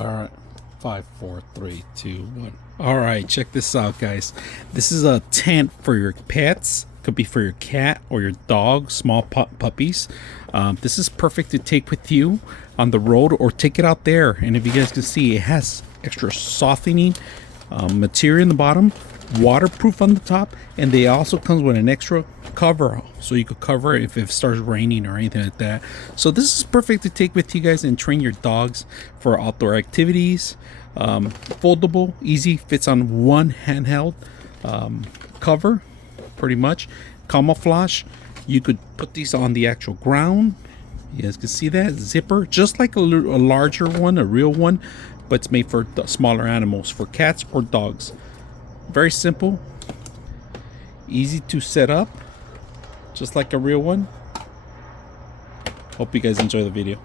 All right, 5, 4, 3, 2, 1. All right, check this out, guys. This is a tent for your pets. Could be for your cat or your dog, small puppies. This is perfect to take with you on the road or take it out there. And if you guys can see, it has extra softening material in the bottom, waterproof on the top, and they also comes with an extra cover, so you could cover it if it starts raining or anything like that. So this is perfect to take with you guys and train your dogs for outdoor activities. Foldable, easy, fits on one handheld cover, pretty much. Camouflage, you could put these on the actual ground. You guys can see that zipper, just like a larger one, a real one, but it's made for the smaller animals, for cats or dogs. Very simple, easy to set up, just like a real one. Hope you guys enjoy the video.